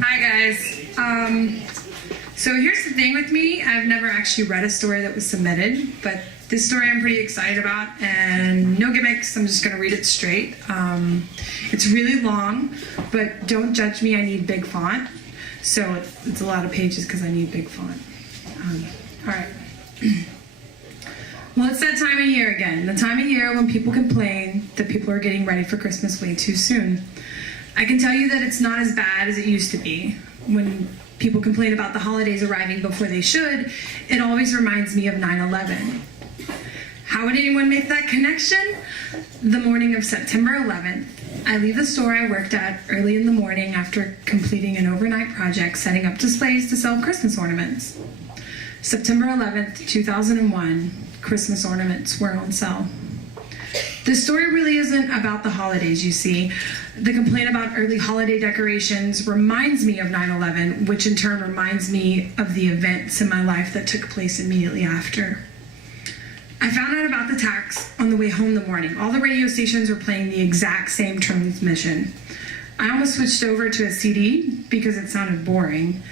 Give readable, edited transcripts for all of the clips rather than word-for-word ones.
Hi guys. So here's the thing with me. I've never actually read a story that was submitted, but this story I'm pretty excited about, and no gimmicks, I'm just gonna read it straight. It's really long, but don't judge me, I need big font. So it's a lot of pages because I need big font. All right. Well, it's that time of year again. The time of year when people complain that people are getting ready for Christmas way too soon. I can tell you that it's not as bad as it used to be. When people complain about the holidays arriving before they should, it always reminds me of 9/11. How would anyone make that connection? The morning of September 11th, I leave the store I worked at early in the morning after completing an overnight project setting up displays to sell Christmas ornaments. September 11th, 2001, Christmas ornaments were on sale. This story really isn't about the holidays, you see. The complaint about early holiday decorations reminds me of 9/11, which in turn reminds me of the events in my life that took place immediately after. I found out about the tax on the way home the morning. All the radio stations were playing the exact same transmission. I almost switched over to a CD because it sounded boring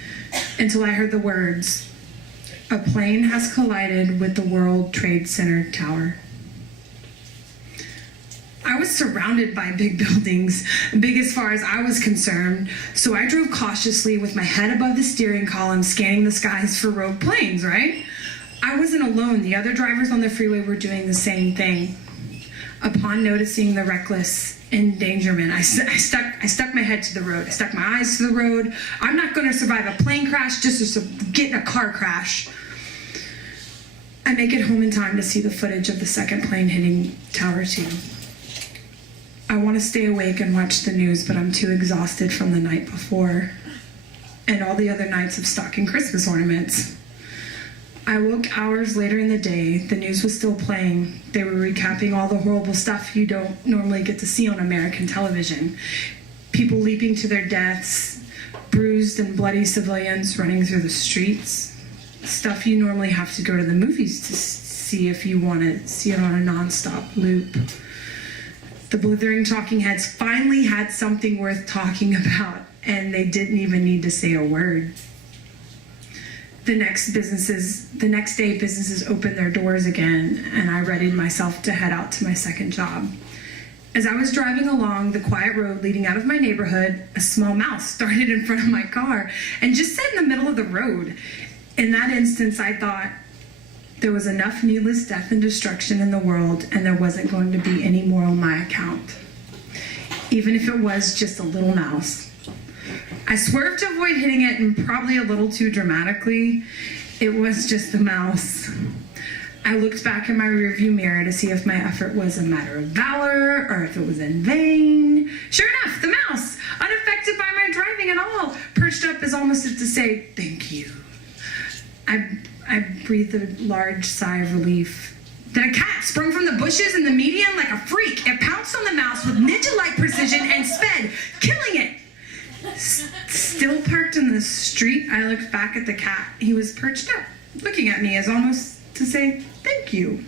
until I heard the words, "A plane has collided with the World Trade Center tower." I was surrounded by big buildings, big as far as I was concerned, so I drove cautiously with my head above the steering column, scanning the skies for rogue planes, right? I wasn't alone. The other drivers on the freeway were doing the same thing. Upon noticing the reckless endangerment, I stuck my head to the road. I stuck my eyes to the road. I'm not going to survive a plane crash just to get in a car crash. I make it home in time to see the footage of the second plane hitting Tower 2. I want to stay awake and watch the news, but I'm too exhausted from the night before and all the other nights of stocking Christmas ornaments. I woke hours later in the day. The news was still playing. They were recapping all the horrible stuff you don't normally get to see on American television. People leaping to their deaths, bruised and bloody civilians running through the streets. Stuff you normally have to go to the movies to see if you want to see it on a nonstop loop. The blithering talking heads finally had something worth talking about, and they didn't even need to say a word. The next day, businesses opened their doors again, and I readied myself to head out to my second job. As I was driving along the quiet road leading out of my neighborhood, a small mouse started in front of my car and just sat in the middle of the road. In that instance, I thought, there was enough needless death and destruction in the world, and there wasn't going to be any more on my account, even if it was just a little mouse. I swerved to avoid hitting it, and probably a little too dramatically, it was just a mouse. I looked back in my rearview mirror to see if my effort was a matter of valor or if it was in vain. Sure enough, the mouse, unaffected by my driving at all, perched up as almost as to say, "Thank you." I breathed a large sigh of relief. Then a cat sprung from the bushes in the median like a freak. It pounced on the mouse with ninja-like precision and sped, killing it. Still parked in the street, I looked back at the cat. He was perched up, looking at me as almost to say, "Thank you."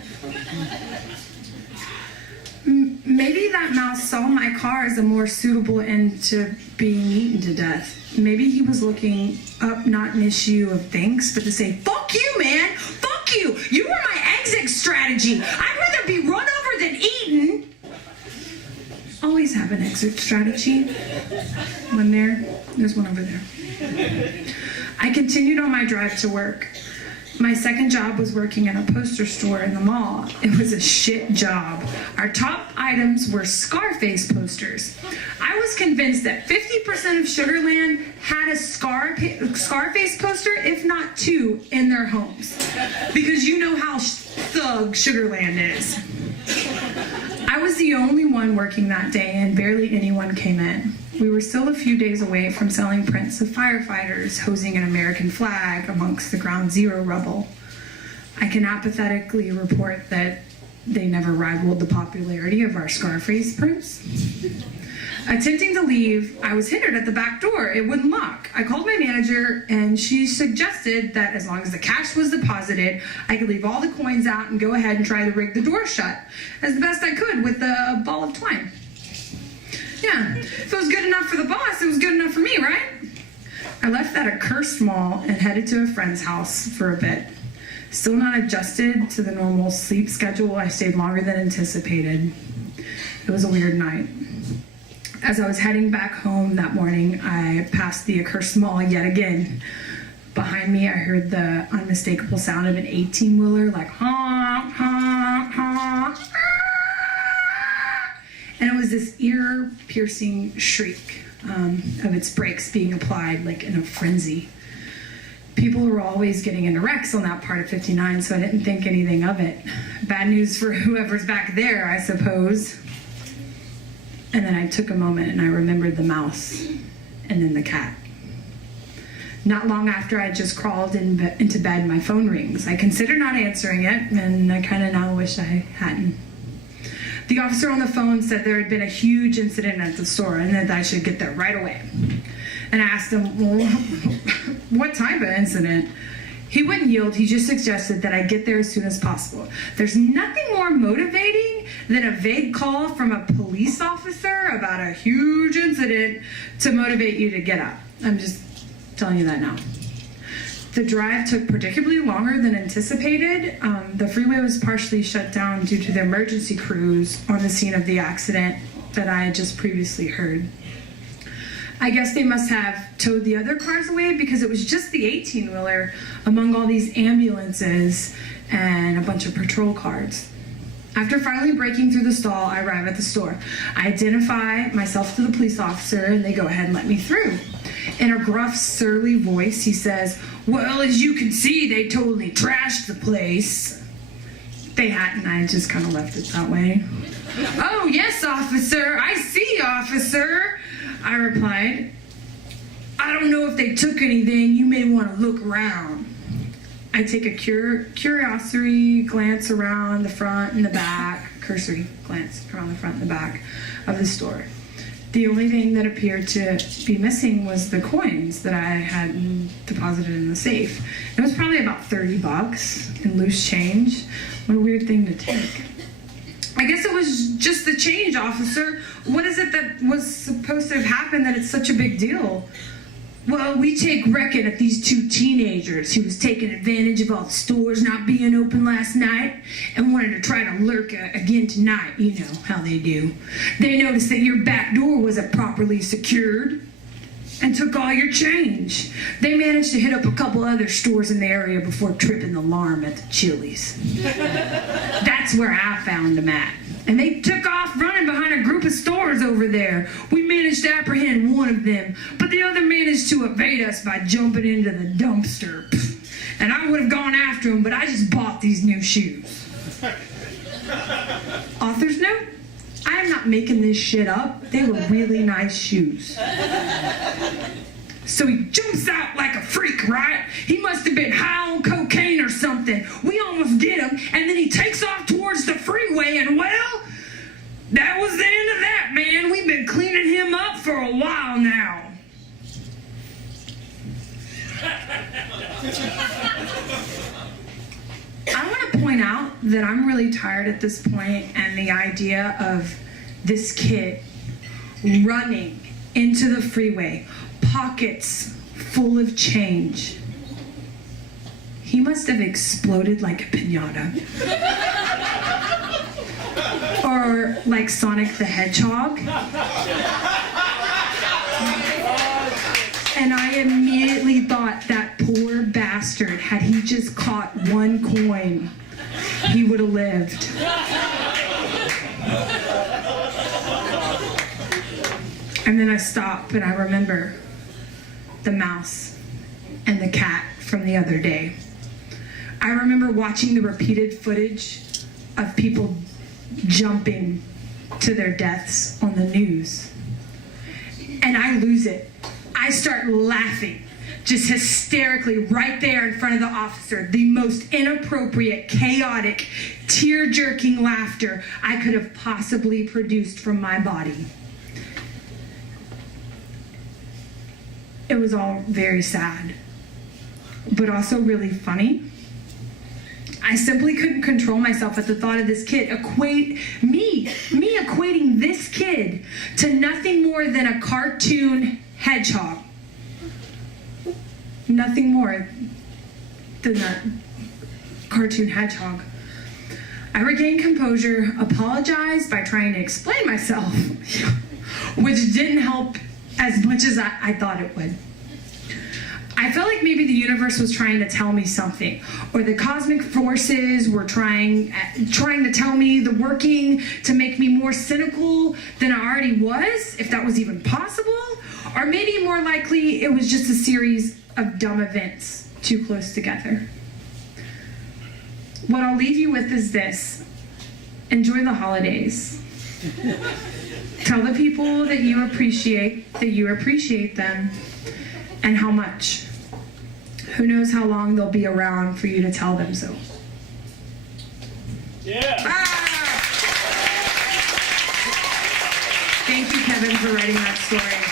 Maybe that mouse saw my car as a more suitable end to being eaten to death. Maybe he was looking up not an issue of thanks, but to say, "Fuck you, man! Fuck you! You were my exit strategy! I'd rather be run over than eaten!" Always have an exit strategy. One there's one over there. I continued on my drive to work. My second job was working in a poster store in the mall. It was a shit job. Our top items were Scarface posters. I was convinced that 50% of Sugarland had a Scarface poster, if not two, in their homes. Because you know how thug Sugarland is. I was the only one working that day, and barely anyone came in. We were still a few days away from selling prints of firefighters hosing an American flag amongst the Ground Zero rubble. I can apathetically report that they never rivaled the popularity of our Scarface prints. Attempting to leave, I was hindered at the back door. It wouldn't lock. I called my manager, and she suggested that as long as the cash was deposited, I could leave all the coins out and go ahead and try to rig the door shut as the best I could with a ball of twine. Yeah, if it was good enough for the boss, it was good enough for me, right? at a cursed mall and headed to a friend's house for a bit. Still not adjusted to the normal sleep schedule, I stayed longer than anticipated. It was a weird night. As I was heading back home that morning, I passed the accursed mall yet again. Behind me, I heard the unmistakable sound of an 18-wheeler, like honk, honk, honk. And it was this ear-piercing shriek of its brakes being applied, like in a frenzy. People were always getting into wrecks on that part of 59, so I didn't think anything of it. Bad news for whoever's back there, I suppose. And then I took a moment and I remembered the mouse and then the cat. Not long after I just crawled into bed, my phone rings. I consider not answering it, and I kind of now wish I hadn't. The officer on the phone said there had been a huge incident at the store and that I should get there right away. And I asked him, well, what type of incident? He wouldn't yield. He just suggested that I get there as soon as possible. There's nothing more motivating than a vague call from a police officer about a huge incident to motivate you to get up. I'm just telling you that now. The drive took particularly longer than anticipated. The freeway was partially shut down due to the emergency crews on the scene of the accident that I had just previously heard. I guess they must have towed the other cars away because it was just the 18-wheeler among all these ambulances and a bunch of patrol cars. After finally breaking through the stall, I arrive at the store. I identify myself to the police officer and they go ahead and let me through. In a gruff, surly voice, he says, well, as you can see, they totally trashed the place. They hadn't, I just kind of left it that way. Oh, yes, officer, I see, officer, I replied. I don't know if they took anything. You may want to look around. I take a cursory glance around the front and the back, cursory glance around the front and the back of the store. The only thing that appeared to be missing was the coins that I had deposited in the safe. It was probably about $30 in loose change. What a weird thing to take. I guess it was just the change, officer. What is it that was supposed to have happened that it's such a big deal? Well, we take reckon of these two teenagers who was taking advantage of all the stores not being open last night and wanted to try to lurk again tonight. You know how they do. They noticed that your back door wasn't properly secured and took all your change. They managed to hit up a couple other stores in the area before tripping the alarm at the Chili's. That's where I found them at. And they took off running behind a group of stores over there. We managed to apprehend one of them, but the other managed to evade us by jumping into the dumpster. And I would have gone after him, but I just bought these new shoes. Author's note? I am not making this shit up. They were really nice shoes. So he jumps out like a freak, right? He must have been high on cocaine or something. We almost get him, and then he takes off towards the freeway, and well, that was the end of that, man. We've been cleaning him up for a while now. I want to point out that I'm really tired at this point, and the idea of this kid running into the freeway, pockets full of change. He must have exploded like a piñata. Or like Sonic the Hedgehog. And I immediately thought that poor bastard, had he just caught one coin, he would have lived. And then I stop and I remember the mouse and the cat from the other day. I remember watching the repeated footage of people jumping to their deaths on the news. And I lose it. I start laughing, just hysterically right there in front of the officer. The most inappropriate, chaotic, tear-jerking laughter I could have possibly produced from my body. It was all very sad, but also really funny. I simply couldn't control myself at the thought of this kid equating this kid to nothing more than a cartoon hedgehog. Nothing more than that cartoon hedgehog. I regained composure, apologized by trying to explain myself, which didn't help as much as I thought it would. I felt like maybe the universe was trying to tell me something, or the cosmic forces were trying to tell me the working to make me more cynical than I already was, if that was even possible, or maybe more likely it was just a series of dumb events too close together. What I'll leave you with is this: enjoy the holidays. Tell the people that you appreciate them, and how much. Who knows how long they'll be around for you to tell them so. Yeah. Thank you, Kevin, for writing that story.